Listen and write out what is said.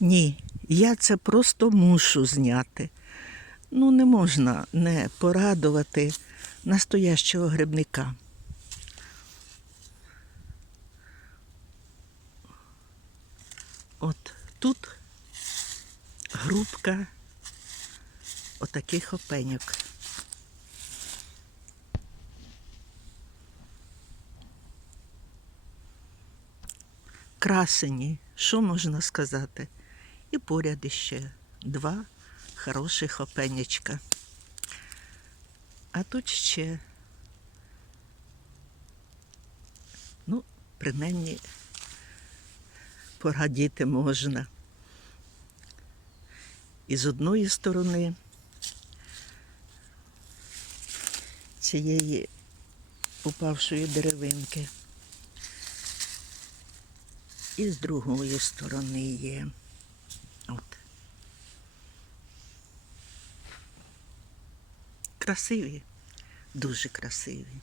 Ні, я це просто мушу зняти. Ну, не можна не порадувати настоящого грибника. От тут грубка отаких опеньок. Красені, що можна сказати? І поряд іще два хороших опенячка. А тут ще, ну, принаймні, порадіти можна. І з одної сторони цієї упавшої деревинки. І з другої сторони є. От. Красиві, дуже красиві.